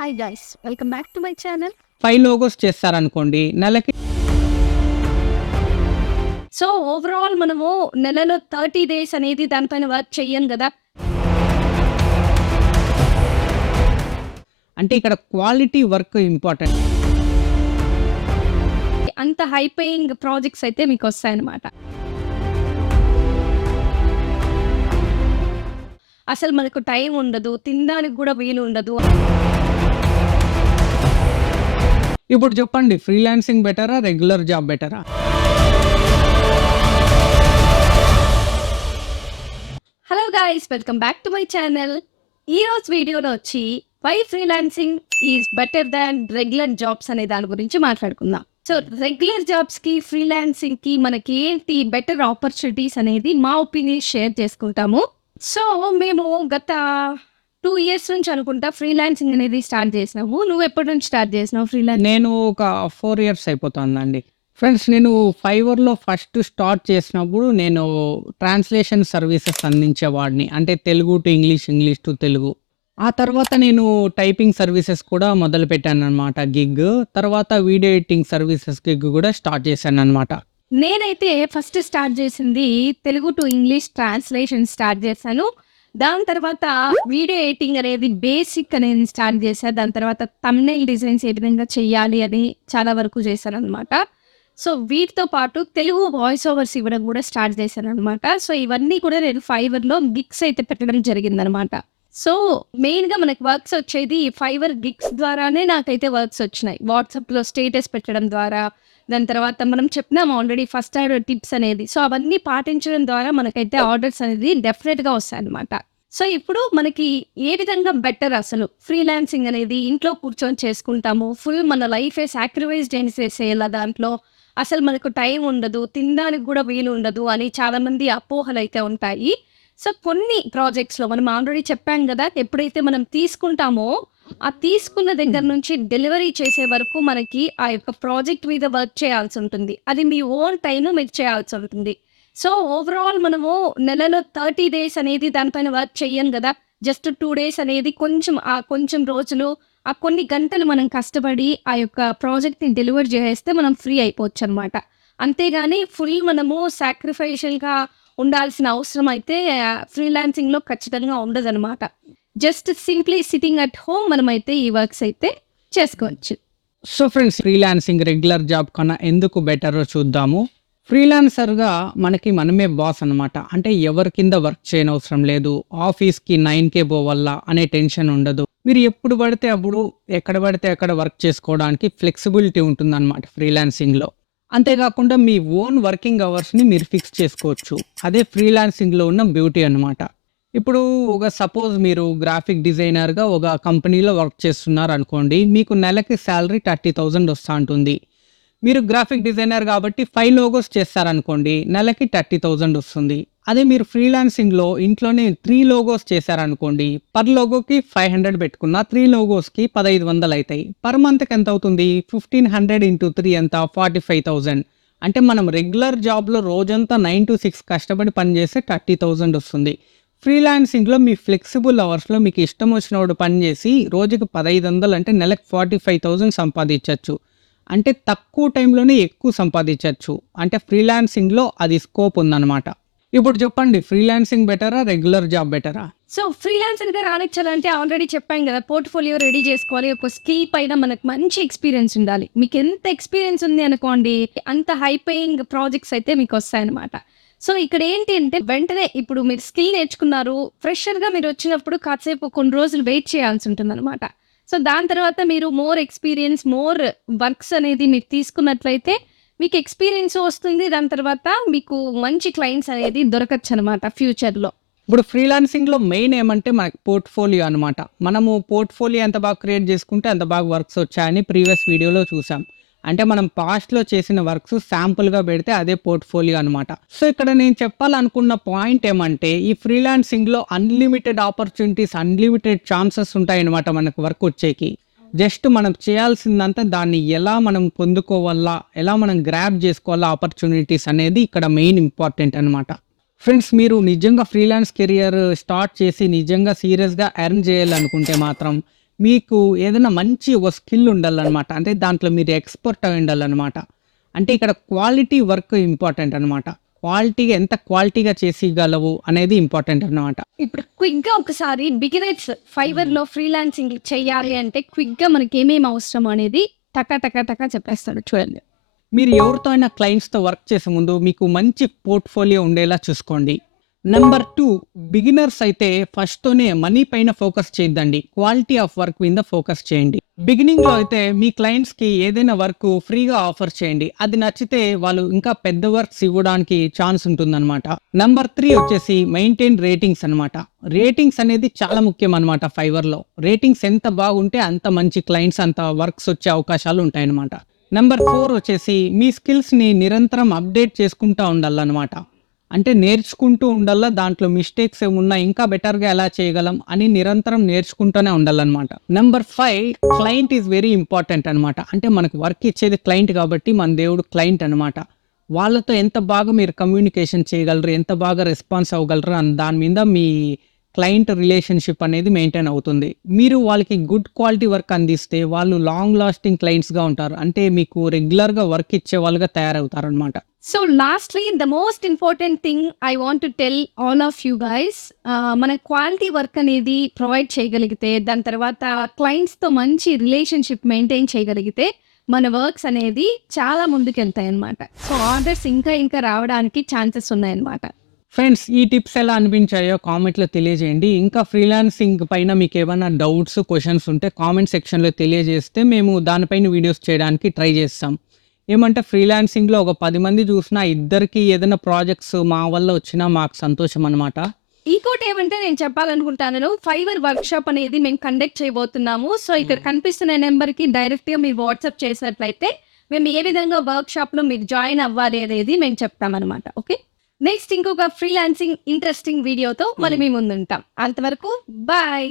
Hi guys, welcome back to my channel. 5 logos చేస్తారనుకోండి నెలకి. So overall మనము నెలలో 30 డేస్ అనేది దానిపైన వర్క్ చెయ్యం కదా. అంటే ఇక్కడ క్వాలిటీ వర్క్ ఇంపార్టెంట్. అంత హై పేయింగ్ ప్రాజెక్ట్స్ అయితే మీకు వస్తాయన్నమాట. అసలు మనకు టైం ఉండదు, తినడానికి కూడా వీలు ఉండదు. ఇప్పుడు చెప్పండి, ఫ్రీలాన్సింగ్ బెటరా, రెగ్యులర్ జాబ్ బెటరా? Hello guys, welcome back to my channel. ఈ రోజు వీడియోలో వచ్చి why freelancing is better than regular jobs అనే దాని గురించి మాట్లాడుకుందాం. సో రెగ్యులర్ జాబ్స్ కి ఫ్రీలాన్సింగ్ కి మనకి ఏంటి బెటర్ ఆపర్చునిటీస్ అనేది మా ఒపీనియన్ షేర్ చేసుకుంటాము. సో మేము గత 2 years నుంచి అనుకుంటా ఫ్రీలాన్సింగ్ అనేది స్టార్ట్ చేసినాము. నువ్వు ఎప్పటి నుంచి స్టార్ట్ చేసినావు ఫ్రీలాన్స్? నేను ఒక 4 years అయిపోతుందండి. ఫ్రెండ్స్, నేను ఫైవర్లో ఫస్ట్ స్టార్ట్ చేసినప్పుడు నేను ట్రాన్స్లేషన్ సర్వీసెస్ అందించేవాడిని. అంటే Telugu to English, English to Telugu. ఆ తర్వాత నేను టైపింగ్ సర్వీసెస్ కూడా మొదలుపెట్టాను అనమాట, గిగ్. తర్వాత వీడియో ఎడిటింగ్ సర్వీసెస్ గిగ్ కూడా స్టార్ట్ చేశాను అనమాట. నేనైతే ఫస్ట్ స్టార్ట్ చేసింది Telugu to English translation start చేశాను. దాని తర్వాత వీడియో ఎడిటింగ్ అనేది బేసిక్ అనేది స్టార్ట్ చేశాను. దాని తర్వాత థంబ్నెయిల్ డిజైన్స్ ఏ విధంగా చెయ్యాలి అని చాలా వరకు చేశాను అనమాట. సో వీటితో పాటు తెలుగు వాయిస్ ఓవర్స్ ఇవ్వడం కూడా స్టార్ట్ చేశాను అనమాట. సో ఇవన్నీ కూడా నేను ఫైవర్లో గిగ్స్ అయితే పెట్టడం జరిగిందనమాట. సో మెయిన్గా మనకి వర్క్స్ వచ్చేది ఫైవర్ గిగ్స్ ద్వారానే నాకైతే వర్క్స్ వచ్చినాయి. వాట్సాప్లో స్టేటస్ పెట్టడం ద్వారా, దాని తర్వాత మనం చెప్పినాము ఆల్రెడీ ఫస్ట్ ఆర్డర్ టిప్స్ అనేది. సో అవన్నీ పాటించడం ద్వారా మనకైతే ఆర్డర్స్ అనేది డెఫినెట్గా వస్తాయి అనమాట. సో ఇప్పుడు మనకి ఏ విధంగా బెటర్ అసలు ఫ్రీలాన్సింగ్ అనేది ఇంట్లో కూర్చొని చేసుకుంటాము, ఫుల్ మన లైఫే సాక్రిఫైస్ చేసేసేలా, దాంట్లో అసలు మనకు టైం ఉండదు, తినడానికి కూడా వీలు ఉండదు అని చాలామంది అపోహలు అయితే ఉంటాయి. సో కొన్ని ప్రాజెక్ట్స్లో మనం ఆల్రెడీ చెప్పాం కదా, ఎప్పుడైతే మనం తీసుకుంటామో ఆ తీసుకున్న దగ్గర నుంచి డెలివరీ చేసే వరకు మనకి ఆ యొక్క ప్రాజెక్ట్ మీద వర్క్ చేయాల్సి ఉంటుంది. అది మీ ఓన్ టైంలో మీరు చేయాల్సి ఉంటుంది. సో ఓవరాల్ మనము నెలలో 30 డేస్ అనేది దానిపైన వర్క్ చెయ్యం కదా. జస్ట్ 2 days అనేది కొంచెం రోజులు, ఆ కొన్ని గంటలు మనం కష్టపడి ఆ యొక్క ప్రాజెక్ట్ని డెలివర్ చేస్తే మనం ఫ్రీ అయిపోవచ్చు అనమాట. అంతేగాని ఫుల్ మనము సాక్రిఫైషల్గా ఉండాల్సిన అవసరం అయితే ఫ్రీలాన్సింగ్లో ఖచ్చితంగా ఉండదన్నమాట. Just simply sitting at home మనమైతే ఈ వర్క్స్ అయితే చేసుకోవచ్చు. So friends, freelancing regular job కన్నా ఎందుకు బెటరో చూద్దాము. ఫ్రీలాన్సర్గా మనమే బాస్ అనమాట. అంటే ఎవరి కింద వర్క్ చేయనవసరం లేదు. ఆఫీస్కి 9K పోవల్ల అనే టెన్షన్ ఉండదు. మీరు ఎప్పుడు పడితే అప్పుడు, ఎక్కడ పడితే అక్కడ వర్క్ చేసుకోవడానికి ఫ్లెక్సిబిలిటీ ఉంటుందన్నమాట ఫ్రీలాన్సింగ్లో. అంతేకాకుండా మీ ఓన్ వర్కింగ్ అవర్స్ని మీరు ఫిక్స్ చేసుకోవచ్చు. అదే ఫ్రీలాన్సింగ్లో ఉన్న బ్యూటీ అనమాట. ఇప్పుడు ఒక సపోజ్ మీరు గ్రాఫిక్ డిజైనర్గా ఒక కంపెనీలో వర్క్ చేస్తున్నారు అనుకోండి, మీకు నెలకి శాలరీ 30,000 వస్తూ ఉంటుంది. మీరు గ్రాఫిక్ డిజైనర్ కాబట్టి 5 లోగోస్ చేస్తారనుకోండి, నెలకి 30,000 వస్తుంది. అదే మీరు ఫ్రీలాన్సింగ్లో ఇంట్లోనే 3 లోగోస్ చేశారనుకోండి, పర్ లోగోకి 500 పెట్టుకున్న 3 లోగోస్కి 1,500 అవుతాయి. పర్ మంత్కి ఎంత అవుతుంది? 1,500 into 3 ఎంత? 45,000. అంటే మనం రెగ్యులర్ జాబ్లో రోజంతా 9 to 6 కష్టపడి పనిచేస్తే 30,000 వస్తుంది. ఫ్రీలాన్సింగ్లో మీ ఫ్లెక్సిబుల్ అవర్స్లో మీకు ఇష్టం వచ్చినప్పుడు పనిచేసి రోజుకి 1,500 అంటే నెలకు 45,000 సంపాదించవచ్చు. అంటే తక్కువ టైంలోనే ఎక్కువ సంపాదించవచ్చు. అంటే ఫ్రీలాన్సింగ్లో అది స్కోప్ ఉందన్నమాట. ఇప్పుడు చెప్పండి, ఫ్రీలాన్సింగ్ బెటరా, రెగ్యులర్ జాబ్ బెటరా? సో ఫ్రీలాన్సర్గా రానిచ్చాలంటే ఆల్రెడీ చెప్పాం కదా, పోర్ట్ఫోలియో రెడీ చేసుకోవాలి. ఒక స్కిల్ పైన మనకు మంచి ఎక్స్పీరియన్స్ ఉండాలి. మీకు ఎంత ఎక్స్పీరియన్స్ ఉంది అనుకోండి, అంత హై పేయింగ్ ప్రాజెక్ట్స్ అయితే మీకు వస్తాయన్నమాట. సో ఇక్కడ ఏంటి అంటే వెంటనే ఇప్పుడు మీరు స్కిల్ నేర్చుకున్నారు, ఫ్రెషర్గా మీరు వచ్చినప్పుడు కాసేపు కొన్ని రోజులు వెయిట్ చేయాల్సి ఉంటుంది అనమాట. సో దాని తర్వాత మీరు మోర్ ఎక్స్పీరియన్స్, మోర్ వర్క్స్ అనేది మీరు తీసుకున్నట్లయితే మీకు ఎక్స్పీరియన్స్ వస్తుంది. దాని తర్వాత మీకు మంచి క్లయింట్స్ అనేది దొరకచ్చు అనమాట ఫ్యూచర్లో. ఇప్పుడు ఫ్రీలాన్సింగ్లో మెయిన్ ఏమంటే మనకి పోర్ట్ఫోలియో అనమాట. మనము పోర్ట్ఫోలియో ఎంత బాగా క్రియేట్ చేసుకుంటే అంత బాగా వర్క్స్ వచ్చాయని ప్రీవియస్ వీడియోలో చూసాం. అంటే మనం పాస్ట్లో చేసిన వర్క్స్ శాంపుల్గా పెడితే అదే పోర్ట్ఫోలియో అనమాట. సో ఇక్కడ నేను చెప్పాలనుకున్న పాయింట్ ఏమంటే, ఈ ఫ్రీలాన్సింగ్లో అన్లిమిటెడ్ ఆపర్చునిటీస్, అన్లిమిటెడ్ ఛాన్సెస్ ఉంటాయన్నమాట మనకు వర్క్ వచ్చేకి. జస్ట్ మనం చేయాల్సిందంతా దాన్ని ఎలా మనం పొందుకోవాలా, ఎలా మనం గ్రాబ్ చేసుకోవాలా ఆపర్చునిటీస్ అనేది ఇక్కడ మెయిన్ ఇంపార్టెంట్ అనమాట. ఫ్రెండ్స్, మీరు నిజంగా ఫ్రీలాన్స్ కెరియర్ స్టార్ట్ చేసి నిజంగా సీరియస్గా ఎర్న్ చేయాలనుకుంటే మాత్రం మీకు ఏదైనా మంచి ఒక స్కిల్ ఉండాలన్నమాట. అంటే దాంట్లో మీరు ఎక్స్‌పర్ట్ అయి ఉండాలన్నమాట. అంటే ఇక్కడ క్వాలిటీ వర్క్ ఇంపార్టెంట్ అన్నమాట. ఎంత క్వాలిటీగా చేసియగలవు అనేది ఇంపార్టెంట్ అన్నమాట. ఇప్పుడు క్విక్‌గా ఒకసారి బిగినర్స్ ఫైవర్‌లో ఫ్రీలాన్సింగ్ చేయాలి అంటే క్విక్‌గా మనకి ఏమేమి అవసరం అనేది టక చెప్పేస్తాడు చూడండి. మీరు ఎవరితో అయినా క్లయింట్స్‌తో వర్క్ చేసే ముందు మీకు మంచి పోర్ట్‌ఫోలియో ఉండేలా చూసుకోండి. నంబర్ 2 బిగినర్స్ అయితే ఫస్ట్‌తోనే మనీ పైన ఫోకస్ చేయొద్దండి. క్వాలిటీ ఆఫ్ వర్క్ మీద ఫోకస్ చేయండి. బిగినింగ్‌లో అయితే మీ క్లయింట్స్‌కి ఏదైనా వర్క్ ఫ్రీగా ఆఫర్ చేయండి. అది నచ్చితే వాళ్ళు ఇంకా పెద్ద వర్క్స్ ఇవ్వడానికి ఛాన్స్ ఉంటుందన్నమాట. నంబర్ 3 వచ్చేసి మెయింటైన్ రేటింగ్స్ అన్నమాట. రేటింగ్స్ అనేది చాలా ముఖ్యం అన్నమాట ఫైవర్‌లో. రేటింగ్స్ ఎంత బాగుంటే అంత మంచి క్లయింట్స్, అంత వర్క్స్ వచ్చే అవకాశాలు ఉంటాయన్నమాట. నంబర్ 4 వచ్చేసి మీ స్కిల్స్‌ని నిరంతరం అప్‌డేట్ చేసుకుంటా ఉండాలన్నమాట. అంటే నేర్చుకుంటూ ఉండాలా. దాంట్లో మిస్టేక్స్ ఏమున్నా ఇంకా బెటర్‌గా ఎలా చేయగలం అని నిరంతరం నేర్చుకుంటూనే ఉండాలన్నమాట. Number 5 client is very important అన్నమాట. అంటే మనకు వర్క్ ఇచ్చేది క్లయింట్ కాబట్టి మన దేవుడు క్లయింట్ అన్నమాట. వాళ్ళతో ఎంత బాగా మీరు కమ్యూనికేషన్ చేయగలరు, ఎంత బాగా రెస్పాన్స్ అవ్వగలరు అని దాని మీద మీ క్లయింట్ రిలేషన్‌షిప్ అనేది మెయింటైన్ అవుతుంది. మీరు వాళ్ళకి గుడ్ క్వాలిటీ వర్క్ అందిస్తే వాళ్ళు లాంగ్ లాస్టింగ్ క్లయింట్స్‌గా ఉంటారు. అంటే మీకు రెగ్యులర్‌గా వర్క్ ఇచ్చేవాళ్ళుగా తయారవుతారన్నమాట. సో లాస్ట్‌లీ the most important thing I want to tell all of you guys, మన క్వాలిటీ వర్క్ అనేది ప్రొవైడ్ చేయగలిగితే, దాని తర్వాత క్లయింట్స్‌తో మంచి రిలేషన్‌షిప్ మెయింటైన్ చేయగలిగితే మన వర్క్స్ అనేది చాలా ముందుకెళ్తాయన్నమాట. సో ఆర్డర్స్ ఇంకా రావడానికి ఛాన్సెస్ ఉన్నాయన్నమాట. ఫ్రెండ్స్, ఈ టిప్స్ ఎలా అనిపించాయో కామెంట్‌లో తెలియజేయండి. ఇంకా ఫ్రీలాన్సింగ్ పైన మీకేమైనా డౌట్స్, క్వెషన్స్ ఉంటే కామెంట్ సెక్షన్‌లో తెలియజేస్తే మేము దానిపైన వీడియోస్ చేయడానికి ట్రై చేస్తాం. ఏమంటే ఫ్రీలాన్సింగ్‌లో ఒక 10 మంది చూసినా ఇద్దరికి ఏదైనా ప్రాజెక్ట్స్ మా వల్ల వచ్చినా మాకు సంతోషం అన్నమాట. ఇంకోటి ఏమంటే నేను చెప్పాలనుకుంటాను, ఫైవర్ వర్క్షాప్ అనేది మేము కండక్ట్ చేయబోతున్నాము. సో ఇక్కడ కనిపిస్తున్న నెంబర్‌కి డైరెక్ట్‌గా మీరు వాట్సాప్ చేసినట్లయితే మేము ఏ విధంగా వర్క్షాప్‌లో మీరు జాయిన్ అవ్వాలి అనేది మేము చెప్తామన్నమాట. ఓకే. నెక్స్ట్ ఇంకొక ఫ్రీలాన్సింగ్ ఇంట్రెస్టింగ్ వీడియోతో మరి మీ ముందుంటాం. అంతవరకు బాయ్.